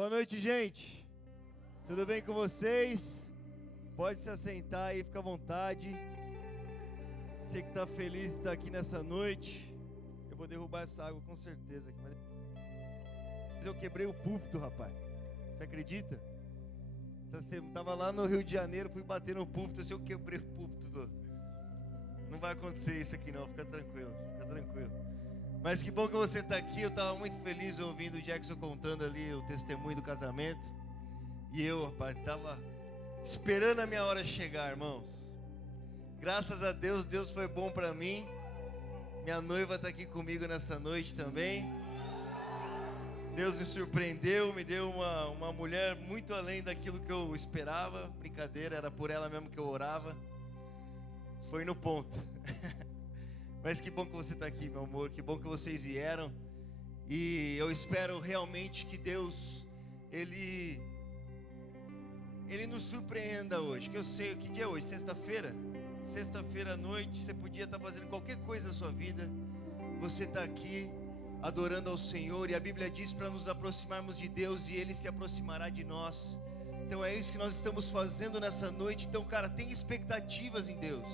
Boa noite, gente. Tudo bem com vocês? Pode se assentar aí, fica à vontade. Você que está feliz de estar aqui nessa noite. Eu vou derrubar essa água com certeza aqui. Mas eu quebrei o púlpito, rapaz. Você acredita? Você estava lá no Rio de Janeiro, fui bater no púlpito, assim eu quebrei o púlpito todo. Não vai acontecer isso aqui não, fica tranquilo, fica tranquilo. Mas que bom que você está aqui. Eu estava muito feliz ouvindo o Jackson contando ali o testemunho do casamento. E eu, rapaz, estava esperando a minha hora chegar, irmãos. Graças a Deus, Deus foi bom para mim. Minha noiva está aqui comigo nessa noite também. Deus me surpreendeu, me deu uma mulher muito além daquilo que eu esperava. Brincadeira, era por ela mesmo que eu orava. Foi no ponto. Mas que bom que você está aqui, meu amor. Que bom que vocês vieram. E eu espero realmente que Deus, Ele nos surpreenda hoje. Que eu sei, que dia é hoje? Sexta-feira? Sexta-feira à noite, você podia estar fazendo qualquer coisa na sua vida. Você está aqui adorando ao Senhor. E a Bíblia diz para nos aproximarmos de Deus e Ele se aproximará de nós. Então é isso que nós estamos fazendo nessa noite. Então, cara, tem expectativas em Deus.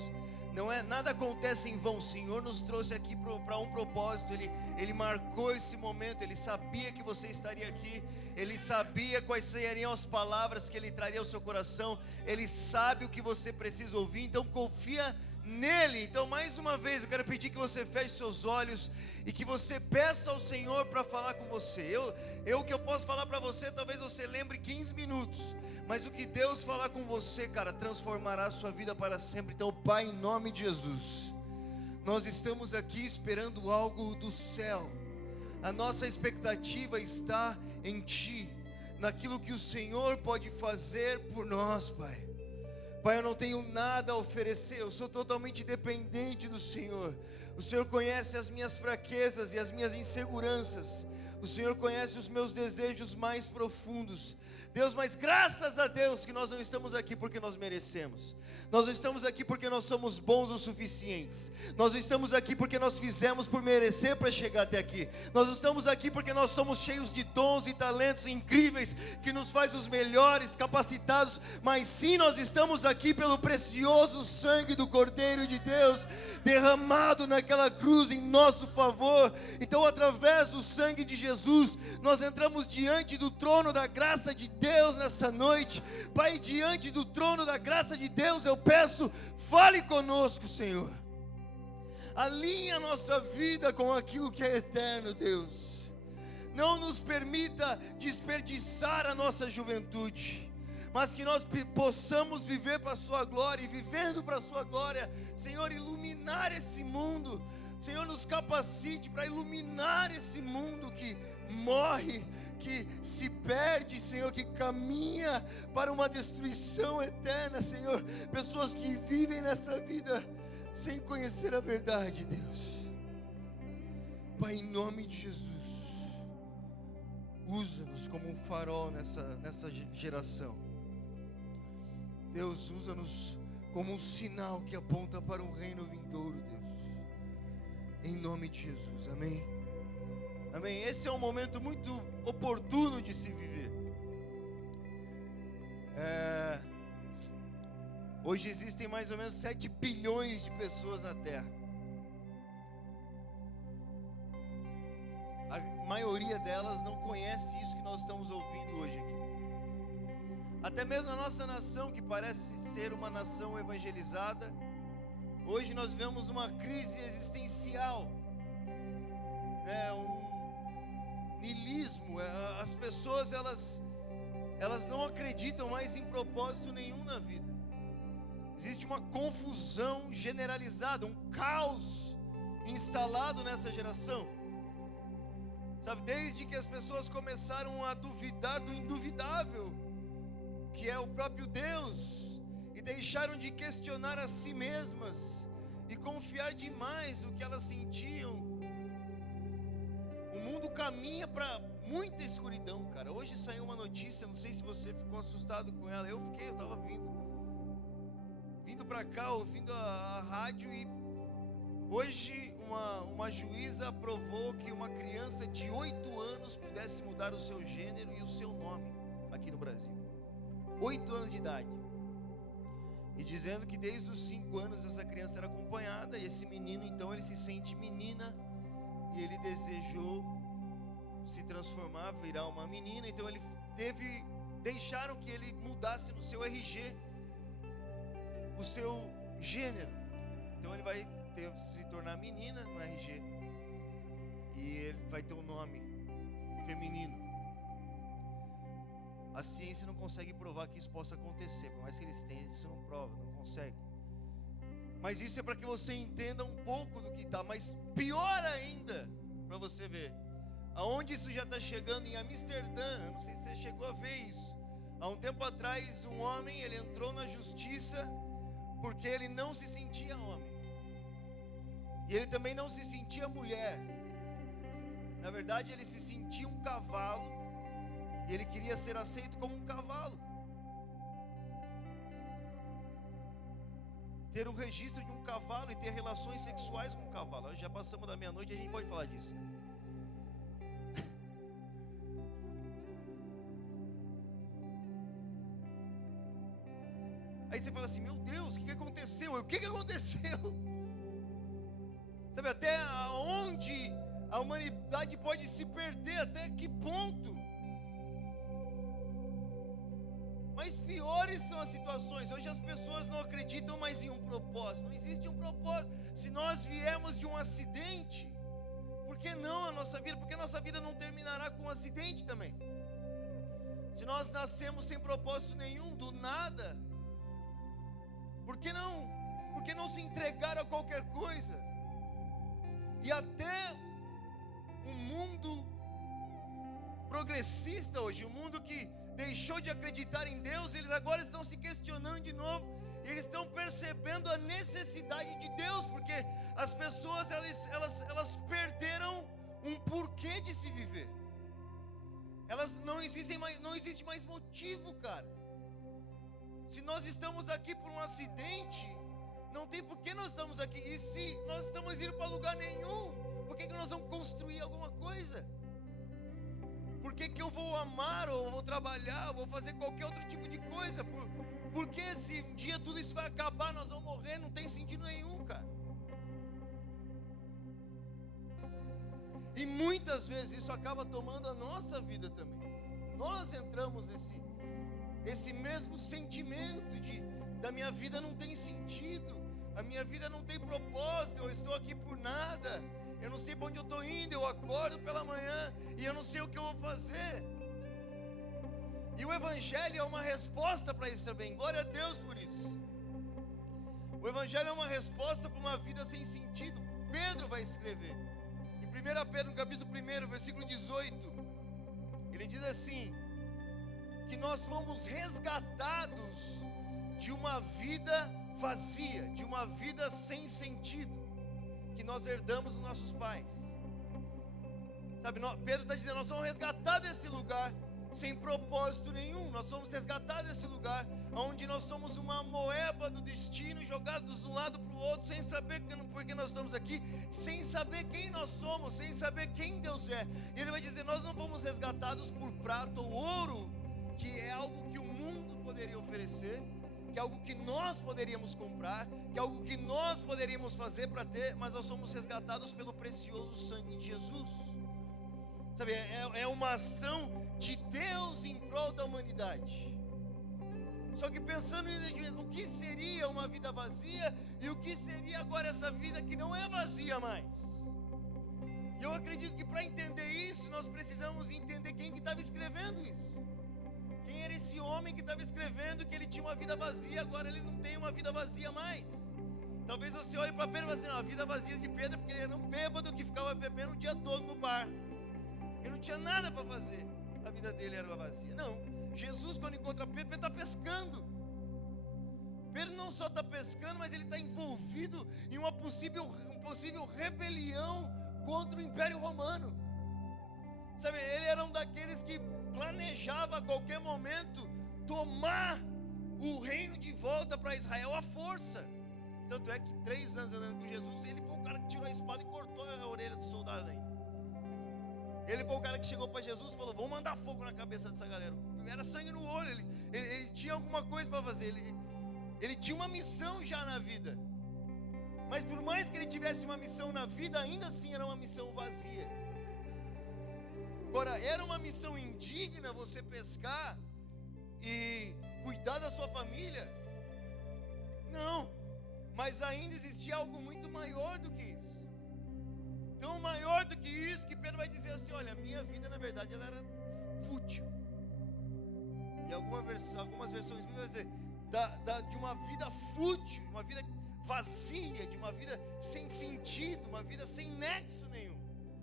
Não é, nada acontece em vão. O Senhor nos trouxe aqui para um propósito. Ele marcou esse momento. Ele sabia que você estaria aqui. Ele sabia quais seriam as palavras que Ele traria ao seu coração. Ele sabe o que você precisa ouvir. Então confia nele. Então mais uma vez eu quero pedir que você feche seus olhos e que você peça ao Senhor para falar com você. O que eu posso falar para você, talvez você lembre 15 minutos, mas o que Deus falar com você, cara, transformará a sua vida para sempre. Então, Pai, em nome de Jesus, nós estamos aqui esperando algo do céu. A nossa expectativa está em Ti, naquilo que o Senhor pode fazer por nós, Pai. Pai, eu não tenho nada a oferecer, eu sou totalmente dependente do Senhor. O Senhor conhece as minhas fraquezas e as minhas inseguranças. O Senhor conhece os meus desejos mais profundos. Deus, mas graças a Deus que nós não estamos aqui porque nós merecemos. Nós não estamos aqui porque nós somos bons o suficientes. Nós não estamos aqui porque nós fizemos por merecer para chegar até aqui. Nós não estamos aqui porque nós somos cheios de dons e talentos incríveis que nos faz os melhores, capacitados. Mas sim, nós estamos aqui pelo precioso sangue do Cordeiro de Deus derramado naquela cruz em nosso favor. Então, através do sangue de Jesus, nós entramos diante do trono da graça de Deus nessa noite. Pai, diante do trono da graça de Deus, eu peço, fale conosco, Senhor. Alinhe a nossa vida com aquilo que é eterno, Deus. Não nos permita desperdiçar a nossa juventude, mas que nós possamos viver para a Sua glória, e vivendo para a Sua glória, Senhor, iluminar esse mundo. Senhor, nos capacite para iluminar esse mundo que morre, que se perde, Senhor, que caminha para uma destruição eterna, Senhor. Pessoas que vivem nessa vida sem conhecer a verdade, Deus. Pai, em nome de Jesus, usa-nos como um farol nessa geração. Deus, usa-nos como um sinal que aponta para um reino vindouro, Deus. Em nome de Jesus, amém? Amém. Esse é um momento muito oportuno de se viver. Hoje existem mais ou menos 7 bilhões de pessoas na Terra. A maioria delas não conhece isso que nós estamos ouvindo hoje aqui. Até mesmo a nossa nação, que parece ser uma nação evangelizada, hoje nós vemos uma crise existencial, um niilismo. As pessoas elas não acreditam mais em propósito nenhum na vida. Existe uma confusão generalizada, um caos instalado nessa geração. Sabe, desde que as pessoas começaram a duvidar do induvidável, que é o próprio Deus, e deixaram de questionar a si mesmas e confiar demais no que elas sentiam, o mundo caminha para muita escuridão, cara. Hoje saiu uma notícia, não sei se você ficou assustado com ela. Eu estava vindo para cá, ouvindo a rádio, e hoje uma juíza aprovou que uma criança de 8 anos pudesse mudar o seu gênero e o seu nome aqui no Brasil. 8 anos de idade. E dizendo que desde os 5 anos essa criança era acompanhada, e esse menino então ele se sente menina, e ele desejou se transformar, virar uma menina. Então deixaram que ele mudasse no seu RG o seu gênero. Então ele vai se tornar menina no RG, e ele vai ter um nome feminino. A ciência não consegue provar que isso possa acontecer, por mais que eles tenham, isso não prova, não consegue. Mas isso é para que você entenda um pouco do que está. Mas pior ainda, para você ver aonde isso já está chegando, em Amsterdã. Eu não sei se você chegou a ver isso. Há um tempo atrás, um homem, ele entrou na justiça porque ele não se sentia homem, e ele também não se sentia mulher. Na verdade, ele se sentia um cavalo, e ele queria ser aceito como um cavalo, ter um registro de um cavalo e ter relações sexuais com um cavalo. Já passamos da meia-noite, a gente pode falar disso, né? Aí você fala assim: meu Deus, o que aconteceu? O que aconteceu? Sabe, até onde a humanidade pode se perder, até que ponto? Mas piores são as situações. Hoje as pessoas não acreditam mais em um propósito. Não existe um propósito. Se nós viemos de um acidente, por que não a nossa vida? Porque a nossa vida não terminará com um acidente também. Se nós nascemos sem propósito nenhum, do nada, por que não se entregar a qualquer coisa? E até o mundo progressista hoje, o mundo que deixou de acreditar em Deus, eles agora estão se questionando de novo. Eles estão percebendo a necessidade de Deus, porque as pessoas elas perderam um porquê de se viver. Elas não existe mais motivo, cara. Se nós estamos aqui por um acidente, não tem por que nós estamos aqui. E se nós estamos indo para lugar nenhum, por que nós vamos construir alguma coisa? Por que eu vou amar, ou vou trabalhar, ou vou fazer qualquer outro tipo de coisa? Porque se um dia tudo isso vai acabar, nós vamos morrer, não tem sentido nenhum, cara. E muitas vezes isso acaba tomando a nossa vida também. Nós entramos esse mesmo sentimento da minha vida não tem sentido, a minha vida não tem propósito, eu estou aqui por nada, eu não sei para onde eu estou indo, eu acordo pela manhã e eu não sei o que eu vou fazer. E o Evangelho é uma resposta para isso também, glória a Deus por isso. O Evangelho é uma resposta para uma vida sem sentido. Pedro vai escrever, em 1 Pedro, no capítulo 1, versículo 18, ele diz assim: que nós fomos resgatados de uma vida vazia, de uma vida sem sentido, que nós herdamos dos nossos pais. Sabe, Pedro está dizendo: nós somos resgatados desse lugar sem propósito nenhum. Nós somos resgatados desse lugar onde nós somos uma moeba do destino, jogados de um lado para o outro, sem saber por que nós estamos aqui, sem saber quem nós somos, sem saber quem Deus é. E ele vai dizer: nós não fomos resgatados por prata ou ouro, que é algo que o mundo poderia oferecer, que é algo que nós poderíamos comprar, que é algo que nós poderíamos fazer para ter, mas nós somos resgatados pelo precioso sangue de Jesus. Sabe, é uma ação de Deus em prol da humanidade. Só que pensando em o que seria uma vida vazia e o que seria agora essa vida que não é vazia mais. E eu acredito que para entender isso, nós precisamos entender quem que estava escrevendo isso. Quem era esse homem que estava escrevendo que ele tinha uma vida vazia, agora ele não tem uma vida vazia mais? Talvez você olhe para Pedro e fale assim: não, a vida vazia de Pedro é porque ele era um bêbado que ficava bebendo o dia todo no bar. Ele não tinha nada para fazer, a vida dele era vazia. Não, Jesus, quando encontra Pedro está pescando. Pedro não só está pescando, mas ele está envolvido em uma possível rebelião contra o Império Romano. Sabe, ele era um daqueles que planejava a qualquer momento tomar o reino de volta para Israel à força. Tanto é que 3 anos andando com Jesus, ele foi o cara que tirou a espada e cortou a orelha do soldado ainda. Ele foi o cara que chegou para Jesus e falou: vamos mandar fogo na cabeça dessa galera. Era sangue no olho, ele tinha alguma coisa para fazer, ele tinha uma missão já na vida. Mas por mais que ele tivesse uma missão na vida, ainda assim era uma missão vazia. Agora, era uma missão indigna você pescar e cuidar da sua família? Não, mas ainda existia algo muito maior do que isso. Tão maior do que isso, que Pedro vai dizer assim: olha, a minha vida na verdade ela era fútil. E algumas versões vai dizer de uma vida fútil, uma vida vazia, de uma vida sem sentido, uma vida sem nexo nenhum.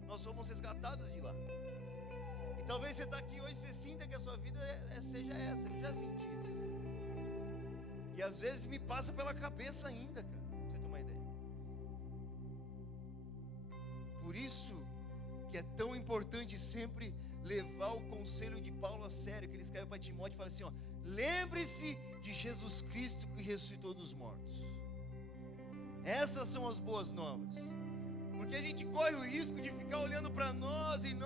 Nós somos resgatados de lá. E talvez você está aqui hoje, você sinta que a sua vida seja essa. Eu já senti isso. E às vezes me passa pela cabeça ainda, cara, pra você ter uma ideia. Por isso que é tão importante sempre levar o conselho de Paulo a sério, que ele escreve para Timóteo e fala assim: ó, lembre-se de Jesus Cristo que ressuscitou dos mortos. Essas são as boas novas. Porque a gente corre o risco de ficar olhando para nós e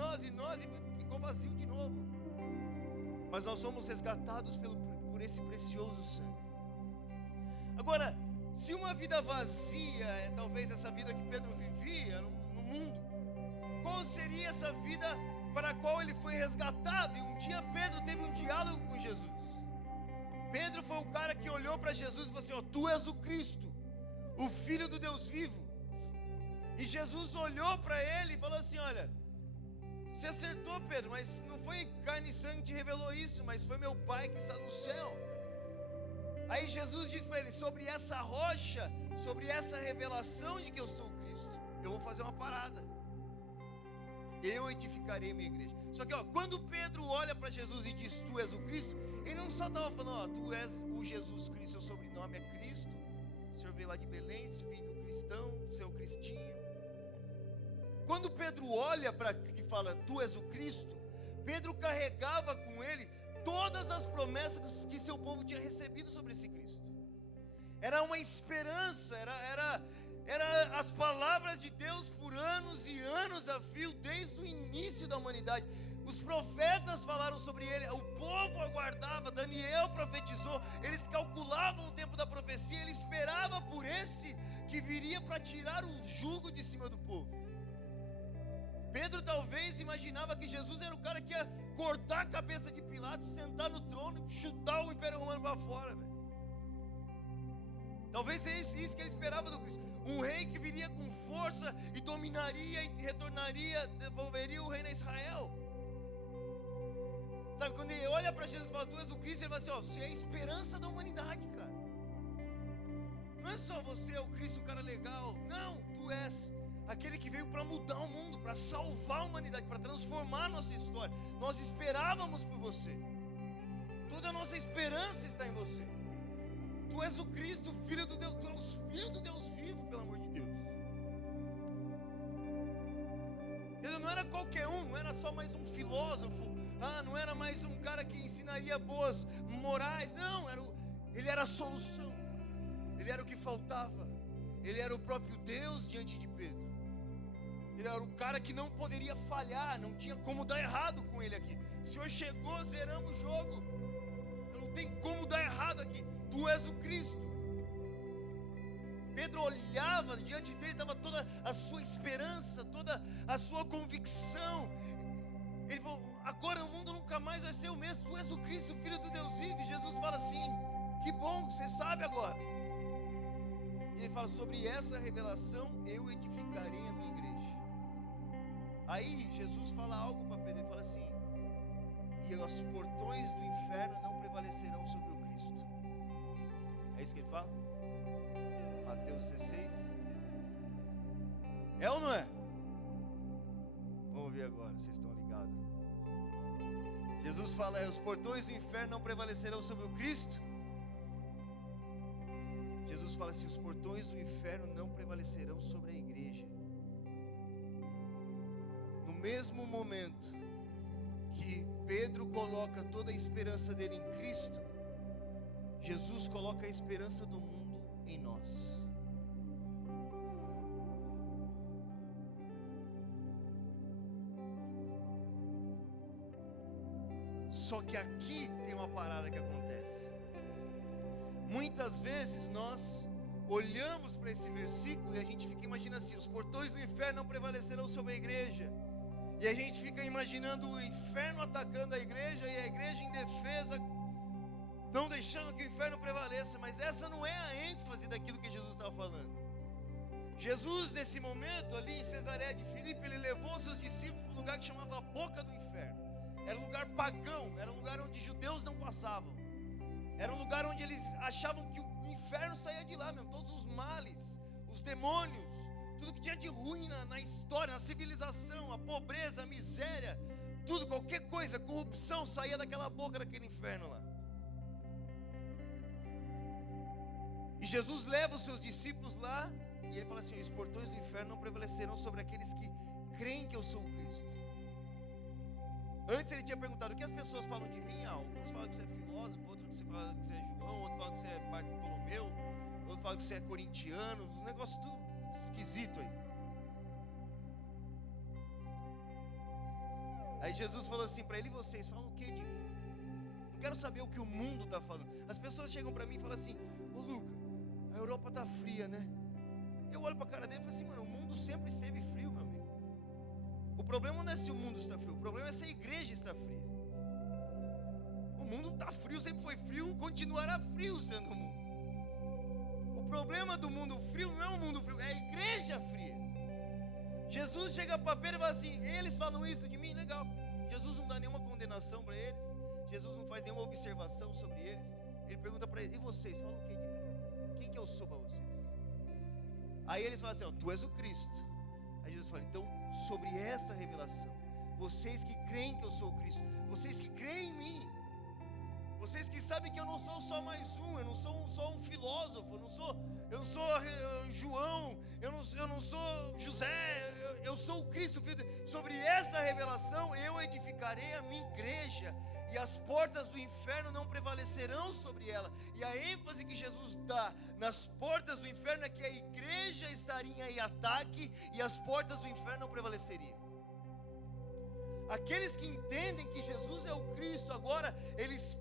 ficou vazio de novo. Mas nós somos resgatados por esse precioso sangue. Agora, se uma vida vazia é talvez essa vida que Pedro vivia no mundo, qual seria essa vida para a qual ele foi resgatado? E um dia Pedro teve um diálogo com Jesus. Pedro foi o cara que olhou para Jesus e falou assim: ó, tu és o Cristo, o Filho do Deus vivo. E Jesus olhou para ele e falou assim: olha, você acertou, Pedro, mas não foi carne e sangue que te revelou isso, mas foi meu Pai que está no céu. Aí Jesus diz para ele: sobre essa rocha, sobre essa revelação de que eu sou o Cristo, eu vou fazer uma parada. Eu edificarei minha igreja. Só que quando Pedro olha para Jesus e diz: tu és o Cristo, ele não só estava falando: tu és o Jesus Cristo, seu sobrenome é Cristo, o senhor veio lá de Belém, filho cristão, seu cristinho. Quando Pedro olha para que fala tu és o Cristo, Pedro carregava com ele todas as promessas que seu povo tinha recebido sobre esse Cristo. Era uma esperança, era as palavras de Deus por anos e anos a fio, desde o início da humanidade. Os profetas falaram sobre ele, o povo aguardava, Daniel profetizou, eles calculavam o tempo da profecia, ele esperava por esse que viria para tirar o jugo de cima do povo. Pedro talvez imaginava que Jesus era o cara que ia cortar a cabeça de Pilatos, sentar no trono e chutar o Império Romano para fora, velho. Talvez seja isso que ele esperava do Cristo. Um rei que viria com força e dominaria e retornaria, devolveria o reino a Israel. Sabe, quando ele olha para Jesus e fala: tu és o Cristo, ele fala assim: ó, você é a esperança da humanidade, cara. Não é só você é o Cristo, um cara legal. Não, tu és aquele que veio para mudar o mundo, para salvar a humanidade, para transformar a nossa história. Nós esperávamos por você. Toda a nossa esperança está em você. Tu és o Cristo, o Filho do Deus, tu és o Filho do Deus vivo, pelo amor de Deus. Entendeu? Não era qualquer um, não era só mais um filósofo, não era mais um cara que ensinaria boas morais. Não, ele era a solução. Ele era o que faltava. Ele era o próprio Deus diante de Pedro. Ele era o cara que não poderia falhar, não tinha como dar errado com ele aqui. O Senhor chegou, zeramos o jogo. Não tem como dar errado aqui. Tu és o Cristo. Pedro olhava, diante dele estava toda a sua esperança, toda a sua convicção. Ele falou: agora o mundo nunca mais vai ser o mesmo. Tu és o Cristo, o Filho do Deus vivo. E Jesus fala assim: que bom que você sabe agora. E ele fala: sobre essa revelação eu edificarei a minha igreja. Aí Jesus fala algo para Pedro, ele fala assim: e os portões do inferno não prevalecerão sobre o Cristo. É isso que ele fala? Mateus 16. É ou não é? Vamos ver agora, vocês estão ligados. Jesus fala: os portões do inferno não prevalecerão sobre o Cristo. Jesus fala assim: os portões do inferno não prevalecerão sobre a igreja. No mesmo momento que Pedro coloca toda a esperança dele em Cristo, Jesus coloca a esperança do mundo em nós. Só que aqui tem uma parada que acontece. Muitas vezes nós olhamos para esse versículo e a gente fica imaginando assim: os portões do inferno não prevalecerão sobre a igreja. E a gente fica imaginando o inferno atacando a igreja e a igreja em defesa, não deixando que o inferno prevaleça. Mas essa não é a ênfase daquilo que Jesus estava falando. Jesus, nesse momento ali em Cesareia de Filipe, ele levou seus discípulos para um lugar que chamava a Boca do Inferno. Era um lugar pagão, era um lugar onde judeus não passavam. Era um lugar onde eles achavam que o inferno saía de lá mesmo. Todos os males, os demônios, tudo que tinha de ruim na história, na civilização, a pobreza, a miséria, tudo, qualquer coisa, corrupção, saía daquela boca daquele inferno lá. E Jesus leva os seus discípulos lá, e ele fala assim: os portões do inferno não prevalecerão sobre aqueles que creem que eu sou o Cristo. Antes ele tinha perguntado: o que as pessoas falam de mim? Alguns falam que você é filósofo, outros falam que você é João, outros falam que você é Bartolomeu, outros falam que você é corintiano, um negócio tudo esquisito aí. Aí Jesus falou assim para ele: e vocês falam o que de mim? Não quero saber o que o mundo está falando. As pessoas chegam para mim e falam assim: ô Luca, a Europa está fria, né? Eu olho para a cara dele e falo assim: mano, o mundo sempre esteve frio, meu amigo. O problema não é se o mundo está frio, o problema é se a igreja está fria. O mundo está frio, sempre foi frio, continuará frio sendo o mundo. O problema do mundo frio não é o mundo frio, é a igreja fria. Jesus chega para Pedro e fala assim: eles falam isso de mim, legal. Jesus não dá nenhuma condenação para eles, Jesus não faz nenhuma observação sobre eles. Ele pergunta para eles: e vocês falam o que de mim? Quem que eu sou para vocês? Aí eles falam assim: tu és o Cristo. Aí Jesus fala: então, sobre essa revelação, vocês que creem que eu sou o Cristo, vocês que creem em mim, vocês que sabem que eu não sou só mais um, eu não sou só um filósofo, eu não sou João, eu não sou José, eu sou o Cristo, filho de... Sobre essa revelação eu edificarei a minha igreja, e as portas do inferno não prevalecerão sobre ela. E a ênfase que Jesus dá nas portas do inferno é que a igreja estaria em ataque e as portas do inferno não prevaleceriam. Aqueles que entendem que Jesus é o Cristo, agora eles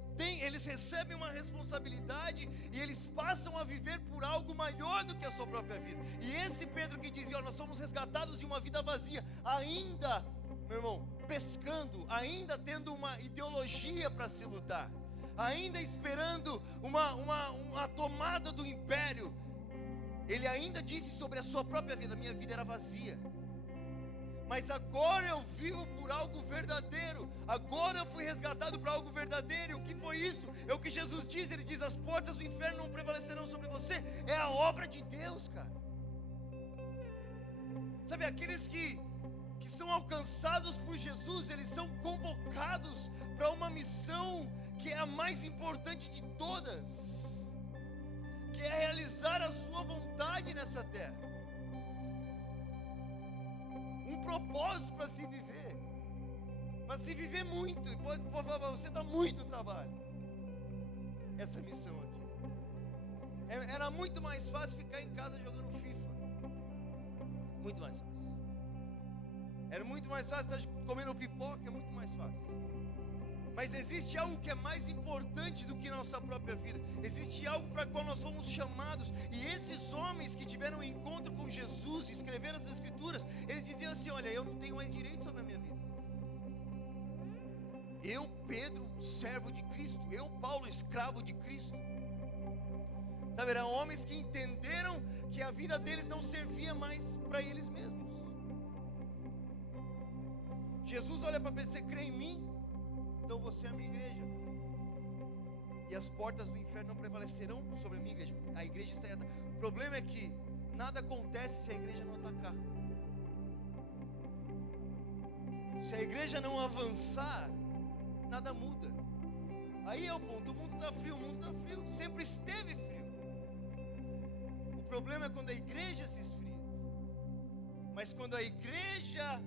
recebem uma responsabilidade e eles passam a viver por algo maior do que a sua própria vida. E esse Pedro que dizia: nós somos resgatados de uma vida vazia, ainda, meu irmão, pescando, ainda tendo uma ideologia para se lutar, ainda esperando uma tomada do império, ele ainda disse sobre a sua própria vida: minha vida era vazia, mas agora eu vivo por algo verdadeiro, agora eu fui resgatado para algo verdadeiro. E o que foi isso? É o que Jesus diz, ele diz: as portas do inferno não prevalecerão sobre você. É a obra de Deus, cara. Sabe, aqueles que são alcançados por Jesus, eles são convocados para uma missão que é a mais importante de todas, que é realizar a sua vontade nessa terra. Um propósito para se viver muito. E pode falar para você: dá muito trabalho essa missão aqui. Era muito mais fácil ficar em casa jogando FIFA, muito mais fácil. Era muito mais fácil estar comendo pipoca, é muito mais fácil. Mas existe algo que é mais importante do que nossa própria vida. Existe algo para o qual nós fomos chamados. E esses homens que tiveram um encontro com Jesus, escreveram as escrituras, eles diziam assim: olha, eu não tenho mais direito sobre a minha vida. Eu, Pedro, servo de Cristo. Eu, Paulo, escravo de Cristo. Sabe, eram homens que entenderam que a vida deles não servia mais para eles mesmos. Jesus olha para Pedro: você crê em mim? Então você é a minha igreja, e as portas do inferno não prevalecerão sobre a minha igreja. A igreja está em ataque. O problema é que nada acontece se a igreja não atacar. Se a igreja não avançar, nada muda. Aí é o ponto: o mundo está frio, sempre esteve frio. O problema é quando a igreja se esfria. Mas quando a igreja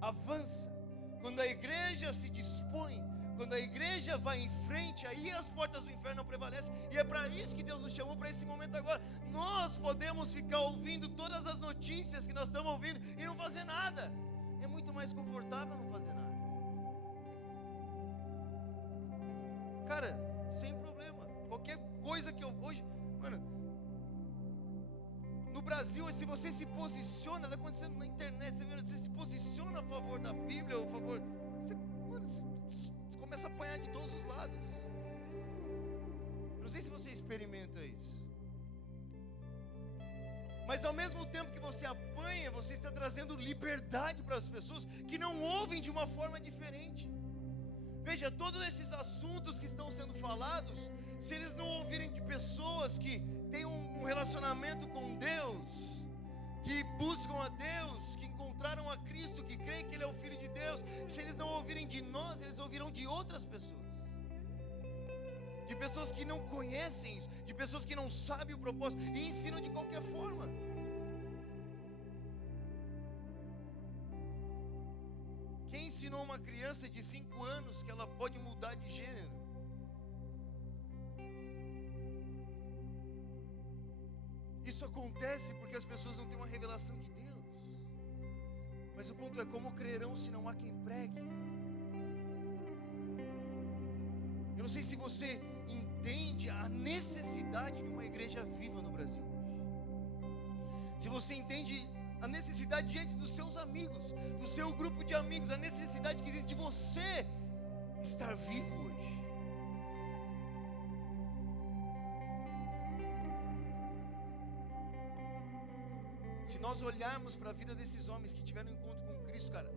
avança, quando a igreja se dispõe, quando a igreja vai em frente, aí as portas do inferno não prevalecem. E é para isso que Deus nos chamou, para esse momento agora. Nós podemos ficar ouvindo todas as notícias que nós estamos ouvindo e não fazer nada. É muito mais confortável não fazer nada. cara, sem problema. Qualquer coisa que eu hoje, mano, no Brasil, se você se posiciona, está acontecendo na internet, você se posiciona a favor da Bíblia, ou a favor, você começa a apanhar de todos os lados. Não sei se você experimenta isso. Mas ao mesmo tempo que você apanha, você está trazendo liberdade para as pessoas que não ouvem de uma forma diferente. Veja, todos esses assuntos que estão sendo falados, se eles não ouvirem de pessoas que têm um relacionamento com Deus, que buscam a Deus, que encontraram a Cristo, que creem que Ele é o Filho de Deus, se eles não ouvirem de nós, eles ouvirão de outras pessoas. De pessoas que não conhecem isso, de pessoas que não sabem o propósito e ensinam de qualquer forma. Quem ensinou uma criança de 5 anos que ela pode mudar de gênero? Isso acontece porque as pessoas não têm uma revelação de Deus. Mas o ponto é, como crerão se não há quem pregue, cara? Eu não sei se você entende a necessidade de uma igreja viva no Brasil hoje. Se você entende a necessidade diante dos seus amigos, do seu grupo de amigos, a necessidade que existe de você estar vivo hoje. Se nós olharmos para a vida desses homens que tiveram um encontro com Cristo, cara,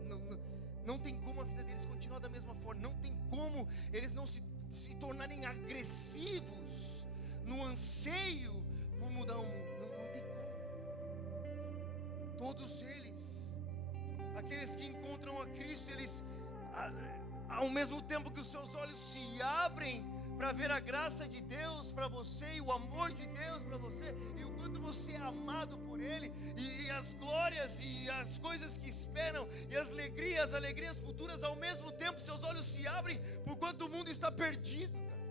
não tem como a vida deles continuar da mesma forma, não tem como eles não se tornarem agressivos no anseio por mudar o mundo. Não tem como. Todos eles, aqueles que encontram a Cristo, eles, ao mesmo tempo que os seus olhos se abrem para ver a graça de Deus para você, e o amor de Deus para você, e o quanto você é amado por Ele, e as glórias e as coisas que esperam, e as alegrias futuras, ao mesmo tempo seus olhos se abrem por quanto o mundo está perdido, cara.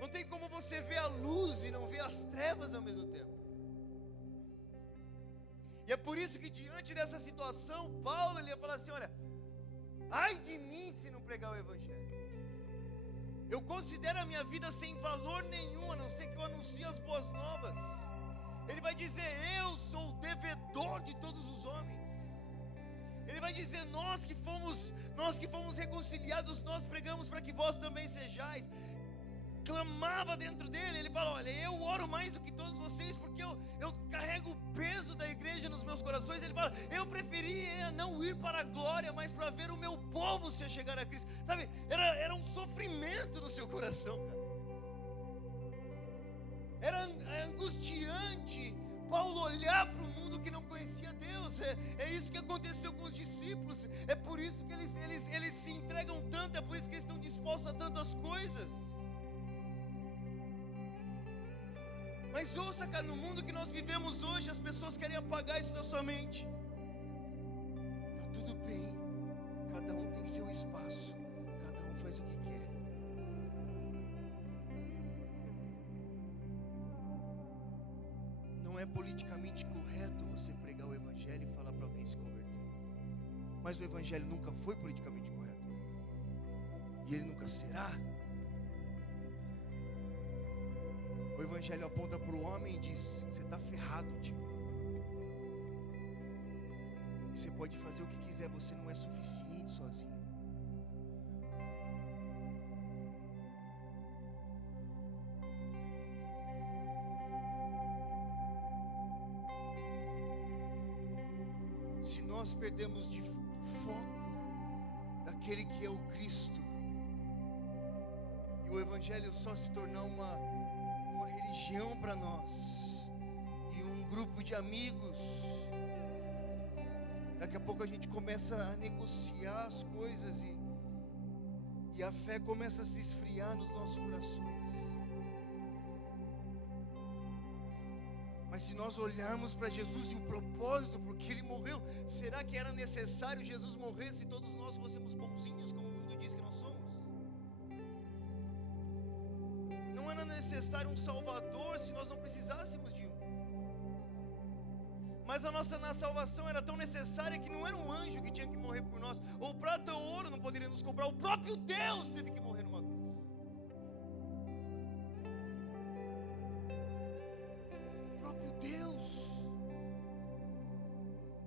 Não tem como você ver a luz e não ver as trevas ao mesmo tempo. E é por isso que diante dessa situação, Paulo ele ia falar assim: olha, ai de mim se não pregar o Evangelho. Eu considero a minha vida sem valor nenhum, a não ser que eu anuncie as boas novas. Ele vai dizer: eu sou o devedor de todos os homens. Ele vai dizer: nós que fomos reconciliados, nós pregamos para que vós também sejais. Clamava dentro dele, ele fala: olha, eu oro mais do que todos vocês, porque eu carrego o peso da igreja nos meus corações. Ele fala: eu preferia não ir para a glória, mas para ver o meu povo se chegar a Cristo. Sabe, era um sofrimento no seu coração, cara. Era angustiante Paulo olhar para o mundo que não conhecia Deus. É isso que aconteceu com os discípulos. É por isso que eles se entregam tanto, é por isso que eles estão dispostos a tantas coisas. Mas ouça, cara, no mundo que nós vivemos hoje, as pessoas querem apagar isso da sua mente. Tá tudo bem, cada um tem seu espaço, cada um faz o que quer. Não é politicamente correto você pregar o Evangelho e falar para alguém se converter. Mas o Evangelho nunca foi politicamente correto, e ele nunca será. O Evangelho aponta para o homem e diz: você está ferrado, tio. E você pode fazer o que quiser, você não é suficiente sozinho. Se nós perdemos de foco daquele que é o Cristo, e o Evangelho só se tornar uma religião para nós, e um grupo de amigos, daqui a pouco a gente começa a negociar as coisas, e a fé começa a se esfriar nos nossos corações. Mas se nós olharmos para Jesus e o propósito por que Ele morreu, será que era necessário Jesus morrer se todos nós fôssemos bonzinhos como o mundo diz que nós somos? Não era necessário um Salvador se nós não precisássemos de um. Mas a nossa salvação era tão necessária que não era um anjo que tinha que morrer por nós, ou prata ou ouro não poderia nos comprar, o próprio Deus teve que morrer numa cruz. O próprio Deus.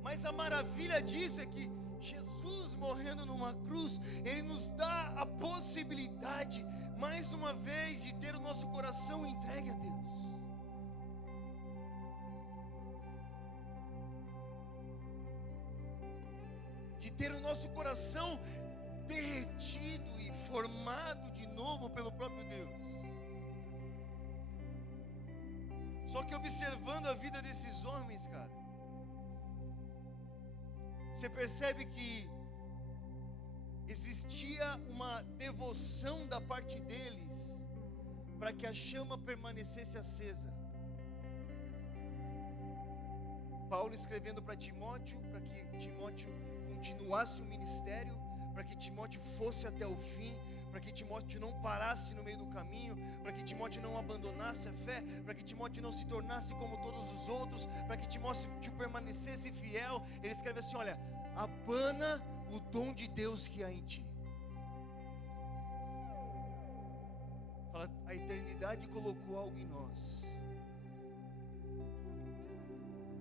Mas a maravilha disso é que Jesus morrendo numa cruz, Ele nos dá a possibilidade, mais uma vez, de ter o nosso coração entregue a Deus. De ter o nosso coração derretido e formado de novo pelo próprio Deus. Só que observando a vida desses homens, cara, você percebe que existia uma devoção da parte deles para que a chama permanecesse acesa. Paulo escrevendo para Timóteo, para que Timóteo continuasse o ministério, para que Timóteo fosse até o fim, para que Timóteo não parasse no meio do caminho, para que Timóteo não abandonasse a fé, para que Timóteo não se tornasse como todos os outros, para que Timóteo permanecesse fiel. Ele escreve assim: olha, abana o dom de Deus que há em ti. Fala, a eternidade colocou algo em nós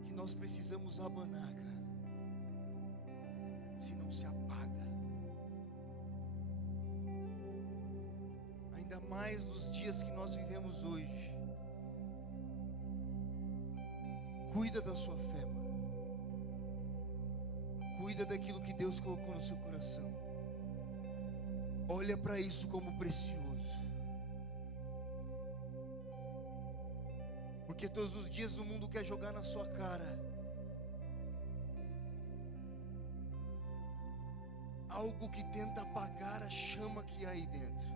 que nós precisamos abanar, cara. Senão se apaga. Ainda mais nos dias que nós vivemos hoje. Cuida da sua fé, mano. Cuida daquilo que Deus colocou no seu coração. Olha para isso como precioso. Porque todos os dias o mundo quer jogar na sua cara algo que tenta apagar a chama que há aí dentro.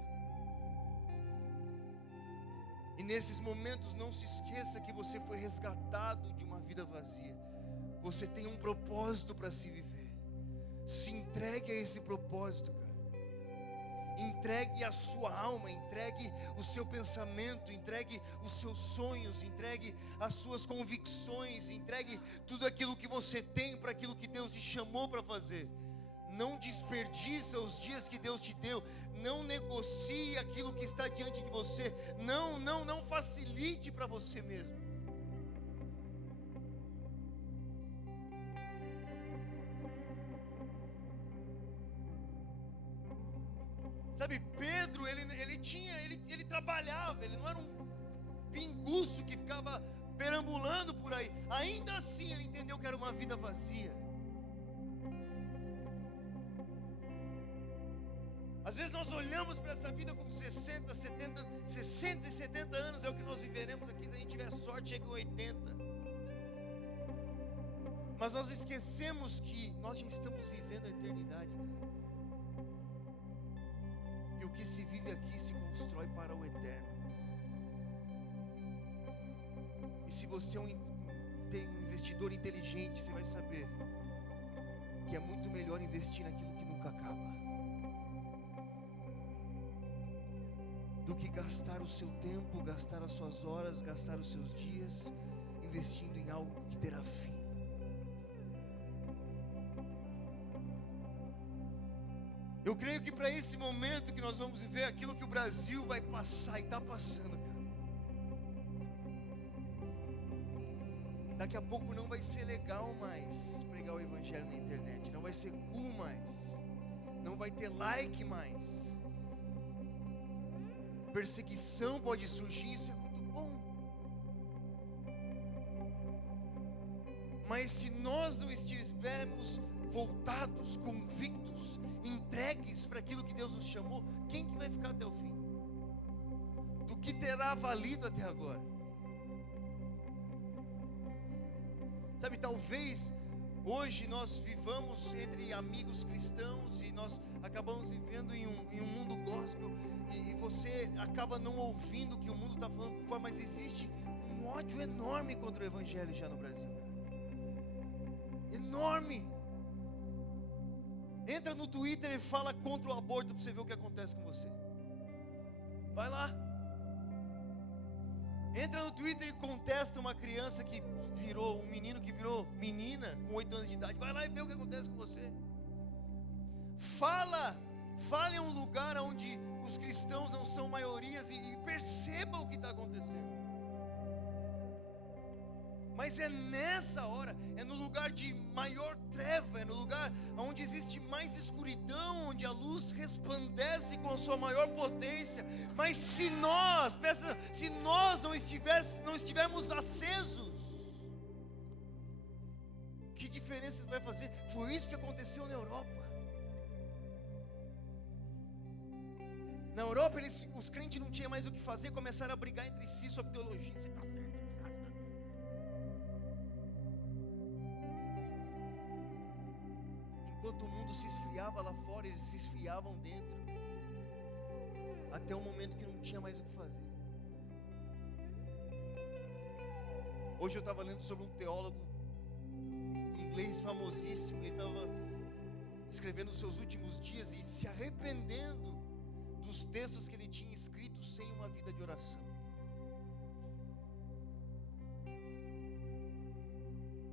E nesses momentos não se esqueça que você foi resgatado de uma vida vazia. Você tem um propósito para se viver. Se entregue a esse propósito, cara. Entregue a sua alma, entregue o seu pensamento, entregue os seus sonhos, entregue as suas convicções, entregue tudo aquilo que você tem para aquilo que Deus te chamou para fazer. Não desperdiça os dias que Deus te deu. Não negocie aquilo que está diante de você. Não facilite para você mesmo. Sabe, Pedro, ele trabalhava, ele não era um pinguço que ficava perambulando por aí. Ainda assim ele entendeu que era uma vida vazia. Às vezes nós olhamos para essa vida com 60 e 70 anos, é o que nós viveremos aqui. Se a gente tiver sorte, chega em 80. Mas nós esquecemos que nós já estamos vivendo a eternidade, cara. E o que se vive aqui se constrói para o eterno. E se você tem um investidor inteligente, você vai saber que é muito melhor investir naquilo que nunca acaba do que gastar o seu tempo, gastar as suas horas, gastar os seus dias investindo em algo que terá fim. Eu creio que para esse momento que nós vamos viver, aquilo que o Brasil vai passar e está passando, cara, daqui a pouco não vai ser legal mais pregar o evangelho na internet, não vai ser cool mais, não vai ter like mais. Perseguição pode surgir, isso é muito bom. Mas se nós não estivermos voltados, convictos, entregues para aquilo que Deus nos chamou, quem que vai ficar até o fim? Do que terá valido até agora? Sabe, talvez hoje nós vivamos entre amigos cristãos e nós acabamos vivendo em um mundo gospel e você acaba não ouvindo o que o mundo está falando por fora, mas existe um ódio enorme contra o evangelho já no Brasil, cara. Enorme. Entra no Twitter e fala contra o aborto para você ver o que acontece com você. Vai lá. Entra no Twitter e contesta uma criança que virou, um menino que virou menina com 8 anos de idade. Vai lá e vê o que acontece com você. Fale em um lugar onde os cristãos não são maiorias e perceba o que está acontecendo. Mas é nessa hora, é no lugar de maior treva, é no lugar onde existe mais escuridão, onde a luz resplandece com a sua maior potência. Mas se nós não estivermos acesos, que diferença isso vai fazer? Foi isso que aconteceu na Europa. Na Europa, os crentes não tinham mais o que fazer, começaram a brigar entre si sobre teologia. Você está certo, enquanto o mundo se esfriava lá fora, eles se esfriavam dentro, até o momento que não tinha mais o que fazer. Hoje eu estava lendo sobre um teólogo inglês famosíssimo. Ele estava escrevendo os seus últimos dias e se arrependendo dos textos que ele tinha escrito sem uma vida de oração.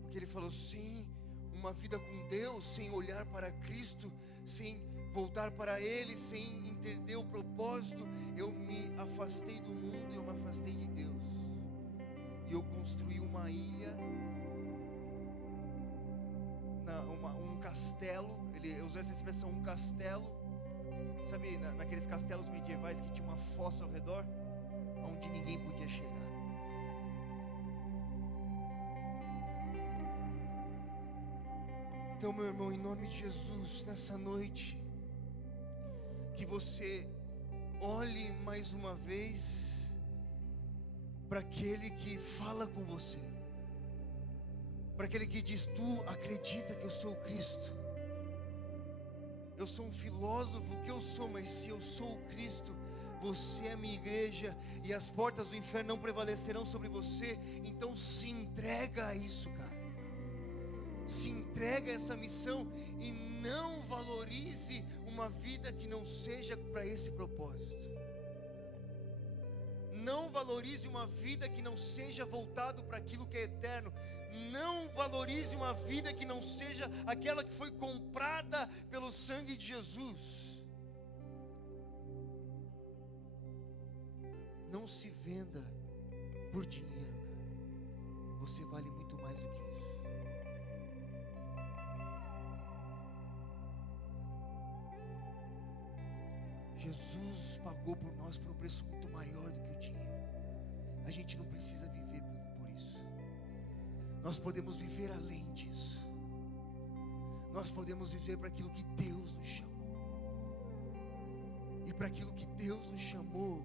Porque ele falou: sem uma vida com Deus, sem olhar para Cristo, sem voltar para Ele, sem entender o propósito, eu me afastei do mundo, eu me afastei de Deus. E eu construí uma ilha, um castelo. Ele usou essa expressão, um castelo. Sabe, naqueles castelos medievais que tinha uma fossa ao redor, onde ninguém podia chegar. Então, meu irmão, em nome de Jesus, nessa noite, que você olhe mais uma vez para aquele que fala com você, para aquele que diz: tu acredita que eu sou o Cristo? Eu sou um filósofo, o que eu sou, mas se eu sou o Cristo, você é a minha igreja, e as portas do inferno não prevalecerão sobre você. Então se entrega a isso, cara. Se entrega a essa missão e não valorize uma vida que não seja para esse propósito. Não valorize uma vida que não seja voltado para aquilo que é eterno. Não valorize uma vida que não seja aquela que foi comprada pelo sangue de Jesus. Não se venda por dinheiro, cara. Você vale muito mais do que isso. Jesus pagou por nós por um preço muito maior do que o dinheiro. A gente não precisa viver por isso. Nós podemos viver além disso. Nós podemos viver para aquilo que Deus nos chamou. E para aquilo que Deus nos chamou,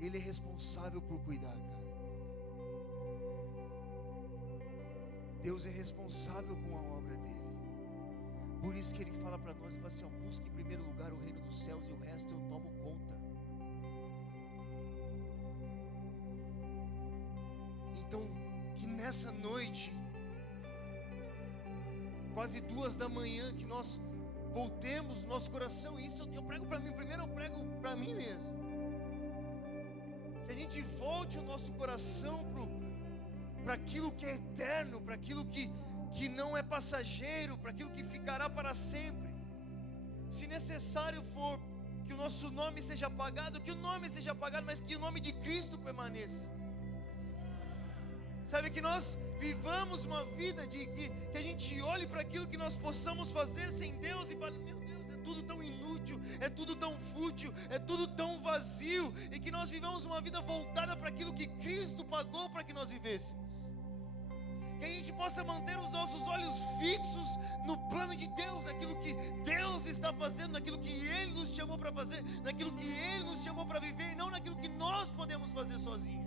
Ele é responsável por cuidar, cara. Deus é responsável com a obra dele. Por isso que Ele fala para nós, Ele fala assim: ó, busque em primeiro lugar o reino dos céus e o resto eu tomo conta. Então, que nessa noite, quase 2 da manhã, que nós voltemos nosso coração. Isso eu prego para mim, primeiro eu prego para mim mesmo. Que a gente volte o nosso coração para aquilo que é eterno, para aquilo que não é passageiro, para aquilo que ficará para sempre. Se necessário for que o nosso nome seja apagado, que o nome seja apagado, mas que o nome de Cristo permaneça. Sabe, que nós vivamos uma vida que a gente olhe para aquilo que nós possamos fazer sem Deus e fale: meu Deus, é tudo tão inútil, é tudo tão fútil, é tudo tão vazio. E que nós vivamos uma vida voltada para aquilo que Cristo pagou para que nós vivêssemos. Que a gente possa manter os nossos olhos fixos no plano de Deus, naquilo que Deus está fazendo, naquilo que Ele nos chamou para fazer, naquilo que Ele nos chamou para viver, e não naquilo que nós podemos fazer sozinhos.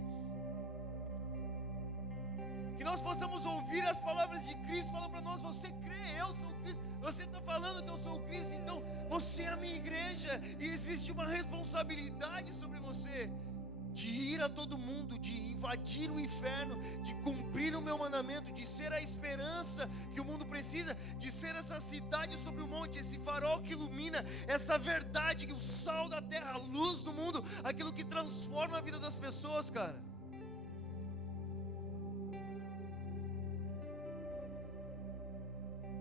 Que nós possamos ouvir as palavras de Cristo falando para nós: você crê, eu sou o Cristo. Você está falando que eu sou o Cristo, então você é a minha igreja, e existe uma responsabilidade sobre você de ir a todo mundo, de invadir o inferno, de cumprir o meu mandamento, de ser a esperança que o mundo precisa, de ser essa cidade sobre o monte, esse farol que ilumina, essa verdade, o sal da terra, a luz do mundo, aquilo que transforma a vida das pessoas, cara.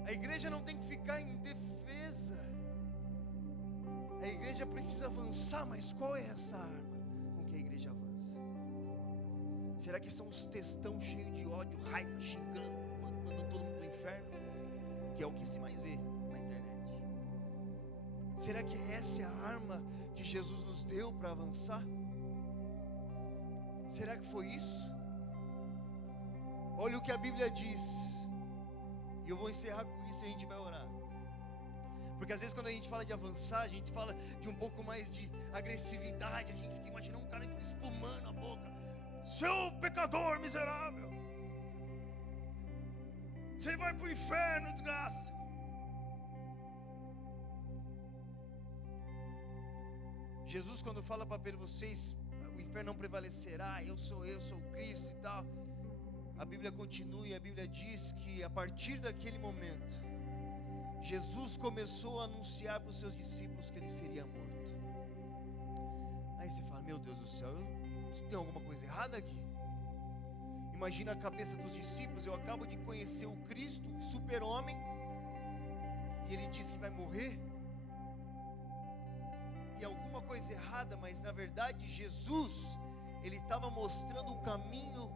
A igreja não tem que ficar indefesa. A igreja precisa avançar, mas qual é essa arma com que a igreja avança? Será que são os textão cheios de ódio, raiva, xingando, mandando todo mundo pro inferno? Que é o que se mais vê na internet. Será que essa é a arma que Jesus nos deu para avançar? Será que foi isso? Olha o que a Bíblia diz. E eu vou encerrar com isso e a gente vai orar. Porque às vezes quando a gente fala de avançar, a gente fala de um pouco mais de agressividade. A gente fica imaginando um cara espumando a boca: seu pecador miserável, você vai para o inferno, desgraça. Jesus, quando fala para Pedro: vocês, o inferno não prevalecerá, eu sou o Cristo e tal. A Bíblia continua e a Bíblia diz que a partir daquele momento, Jesus começou a anunciar para os seus discípulos que ele seria morto. Aí você fala: meu Deus do céu, tem alguma coisa errada aqui? Imagina a cabeça dos discípulos: eu acabo de conhecer o Cristo, o super-homem, e ele diz que vai morrer. Tem alguma coisa errada, mas na verdade Jesus, ele estava mostrando o caminho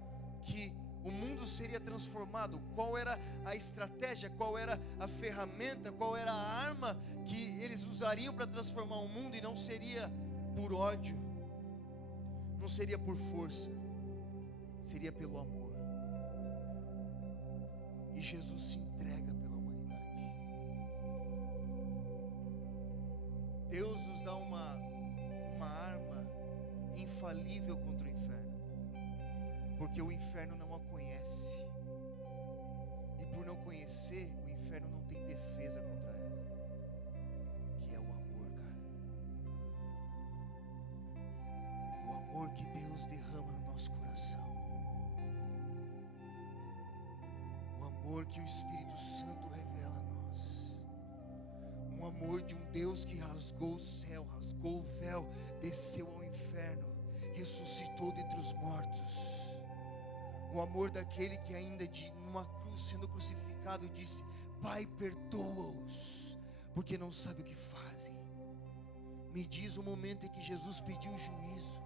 que o mundo seria transformado. Qual era a estratégia, qual era a ferramenta, qual era a arma que eles usariam para transformar o mundo. E não seria por ódio, não seria por força, seria pelo amor. E Jesus se entrega pela humanidade. Deus nos dá uma arma infalível contra o inferno, porque o inferno não a conhece, e por não conhecer, o inferno não tem defesa contra ela, que é o amor, cara. O amor que Deus derrama no nosso coração, o amor que o Espírito Santo revela a nós, um amor de um Deus que rasgou o céu, rasgou o véu, desceu ao inferno, ressuscitou dentre os mortos. O amor daquele que ainda numa cruz, sendo crucificado, disse: Pai, perdoa-os, porque não sabem o que fazem. Me diz o momento em que Jesus pediu juízo.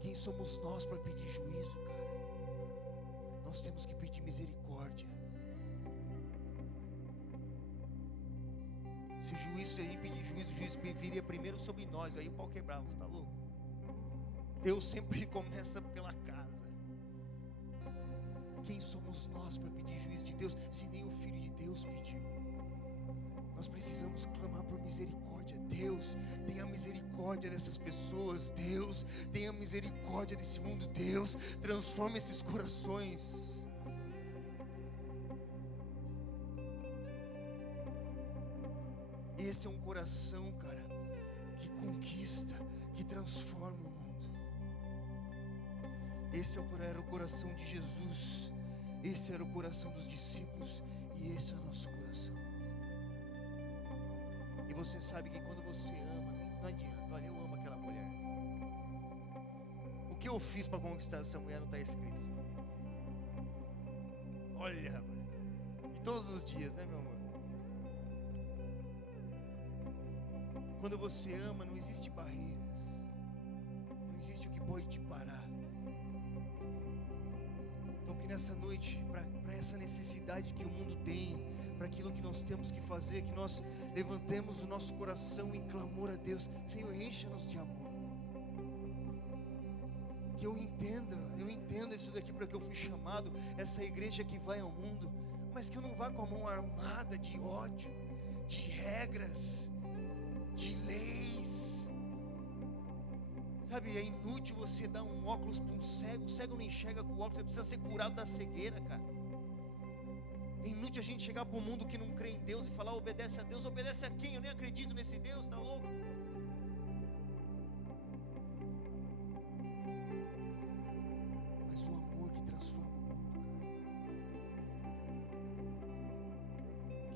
Quem somos nós para pedir juízo, cara? Nós temos que pedir misericórdia. Se a gente pedir juízo, o juiz viria primeiro sobre nós, aí o pau quebrava, você está louco? Deus sempre começa pela casa. Quem somos nós para pedir juízo de Deus, se nem o Filho de Deus pediu? Nós precisamos clamar por misericórdia. Deus, tenha misericórdia dessas pessoas. Deus, tenha misericórdia desse mundo. Deus, transforma esses corações. Esse é um coração, cara, que conquista, que transforma o mundo. Esse era o coração de Jesus. Esse era o coração dos discípulos. E esse é o nosso coração. E você sabe que quando você ama, não adianta. Olha, eu amo aquela mulher. O que eu fiz para conquistar essa mulher não está escrito. Olha, rapaz. E todos os dias, né, meu amor? Quando você ama, não existe barreiras. Não existe o que pode te parar. Então que nessa noite, para essa necessidade que o mundo tem, para aquilo que nós temos que fazer, que nós levantemos o nosso coração em clamor a Deus. Senhor, encha-nos de amor. Que eu entenda isso daqui, para que eu fui chamado, essa igreja que vai ao mundo, mas que eu não vá com a mão armada de ódio, de regras, de leis. Sabe, é inútil você dar um óculos para um cego. O cego não enxerga com o óculos, você precisa ser curado da cegueira, cara. É inútil a gente chegar para o mundo que não crê em Deus e falar: obedece a Deus. Obedece a quem? Eu nem acredito nesse Deus, tá louco?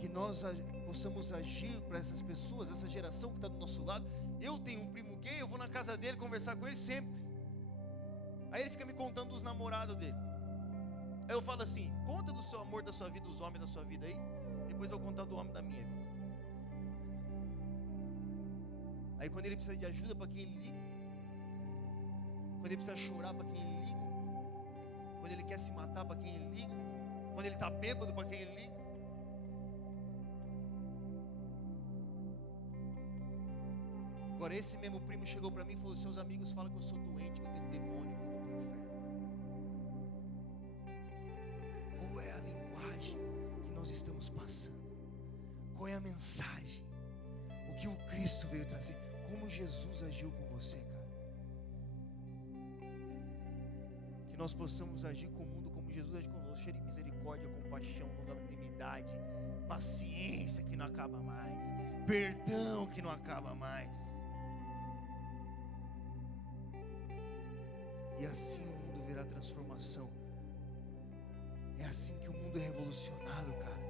que nós possamos agir para essas pessoas, essa geração que está do nosso lado. Eu tenho um primo gay, eu vou na casa dele conversar com ele sempre. Aí ele fica me contando dos namorados dele. Aí eu falo assim: conta do seu amor da sua vida, dos homens da sua vida aí, depois eu vou contar do homem da minha vida. Aí quando ele precisa de ajuda, para quem ele liga? Quando ele precisa chorar, para quem ele liga? Quando ele quer se matar, para quem ele liga? Quando ele está bêbado, para quem ele liga? Agora esse mesmo primo chegou para mim e falou: seus amigos falam que eu sou doente, que eu tenho um demônio, que eu vou para o inferno. Qual é a linguagem que nós estamos passando? Qual é a mensagem? O que o Cristo veio trazer? Como Jesus agiu com você, cara? Que nós possamos agir com o mundo como Jesus age conosco, cheio de misericórdia, compaixão, longanimidade, paciência que não acaba mais, perdão que não acaba mais. E assim o mundo verá transformação. É assim que o mundo é revolucionado, cara.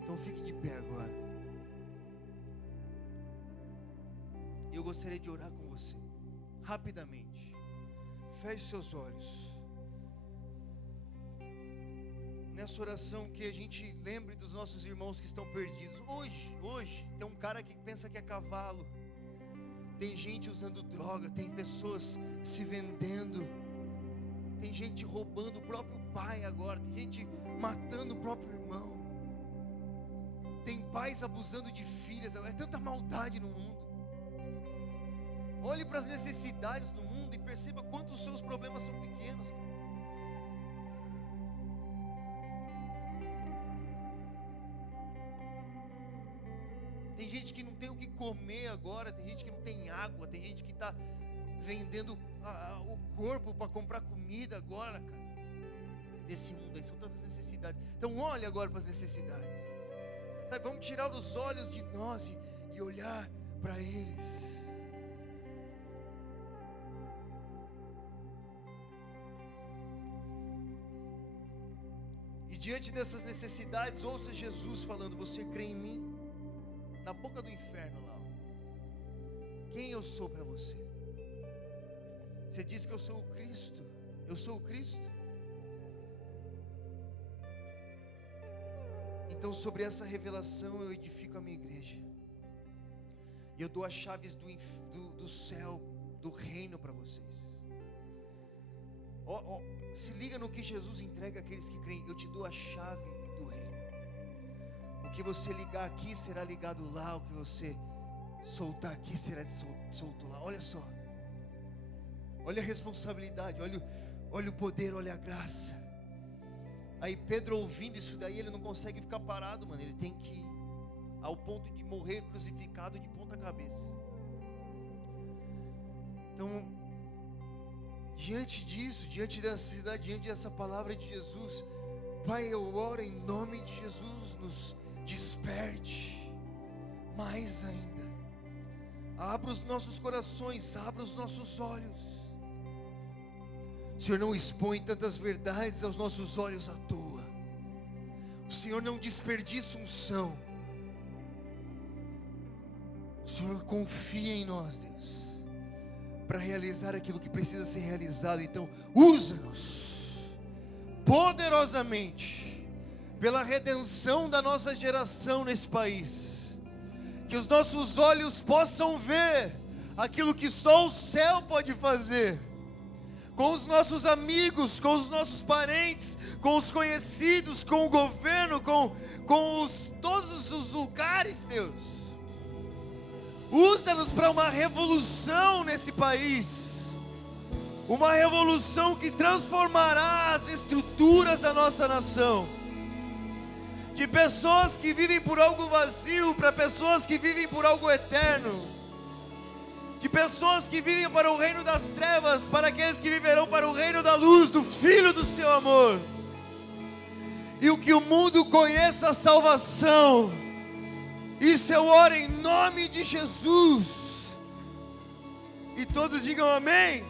Então fique de pé agora. Eu gostaria de orar com você, rapidamente. Feche seus olhos. Nessa oração que a gente lembre dos nossos irmãos que estão perdidos. Hoje, tem um cara que pensa que é cavalo. Tem gente usando droga, tem pessoas se vendendo. Tem gente roubando o próprio pai agora. Tem gente matando o próprio irmão. Tem pais abusando de filhas. É tanta maldade no mundo. Olhe para as necessidades do mundo e perceba quanto os seus problemas são pequenos, cara. Tem gente que não tem o que comer agora. Tem gente que não tem água. Tem gente que está vendendo o corpo para comprar comida agora, cara. Nesse mundo aí são tantas necessidades. Então olhe agora para as necessidades. Sabe, vamos tirar os olhos de nós e olhar para eles. E diante dessas necessidades, ouça Jesus falando: você crê em mim? Na boca do inferno lá, quem eu sou para você? Você diz que eu sou o Cristo. Eu sou o Cristo. Então sobre essa revelação eu edifico a minha igreja. E eu dou as chaves do céu, do reino para vocês. Se liga no que Jesus entrega àqueles que creem. Eu te dou a chave do reino. O que você ligar aqui será ligado lá. O que você soltar aqui será solto lá. Olha só. Olha a responsabilidade. Olha o poder, olha a graça. Aí Pedro, ouvindo isso daí, ele não consegue ficar parado, mano. Ele tem que ir ao ponto de morrer crucificado de ponta cabeça. Então, diante disso, diante dessa necessidade, diante dessa palavra de Jesus, Pai, eu oro em nome de Jesus, nos desperte mais ainda. Abra os nossos corações, abra os nossos olhos. O Senhor não expõe tantas verdades aos nossos olhos à toa. O Senhor não desperdiça unção. O Senhor confia em nós, Deus, para realizar aquilo que precisa ser realizado. Então, usa-nos poderosamente pela redenção da nossa geração nesse país. Que os nossos olhos possam ver aquilo que só o céu pode fazer. Com os nossos amigos, com os nossos parentes, com os conhecidos, com o governo, com todos os lugares, Deus. Usa-nos para uma revolução nesse país. Uma revolução que transformará as estruturas da nossa nação. De pessoas que vivem por algo vazio, para pessoas que vivem por algo eterno. De pessoas que vivem para o reino das trevas, para aqueles que viverão para o reino da luz, do Filho do seu amor. E o que o mundo conheça a salvação. Isso eu oro em nome de Jesus. E todos digam amém.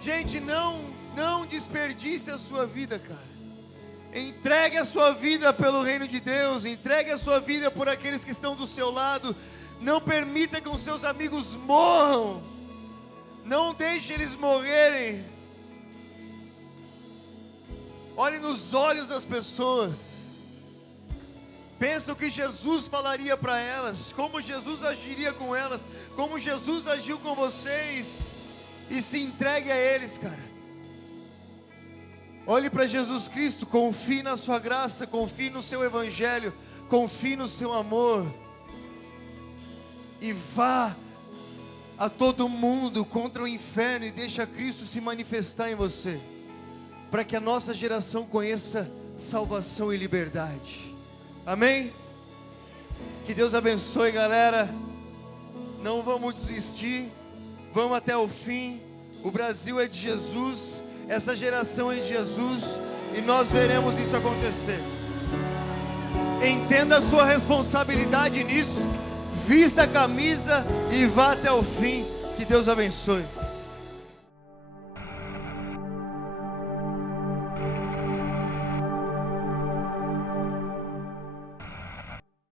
Gente, não desperdice a sua vida, cara. Entregue a sua vida pelo reino de Deus. Entregue a sua vida por aqueles que estão do seu lado. Não permita que os seus amigos morram. Não deixe eles morrerem. Olhe nos olhos das pessoas. Pensa o que Jesus falaria para elas, como Jesus agiria com elas, como Jesus agiu com vocês, e se entregue a eles, cara. Olhe para Jesus Cristo, confie na sua graça, confie no seu evangelho, confie no seu amor, e vá a todo mundo contra o inferno, e deixa Cristo se manifestar em você, para que a nossa geração conheça salvação e liberdade. Amém? Que Deus abençoe, galera. Não vamos desistir, vamos até o fim. O Brasil é de Jesus, essa geração é de Jesus, e nós veremos isso acontecer. Entenda a sua responsabilidade nisso, vista a camisa e vá até o fim. Que Deus abençoe.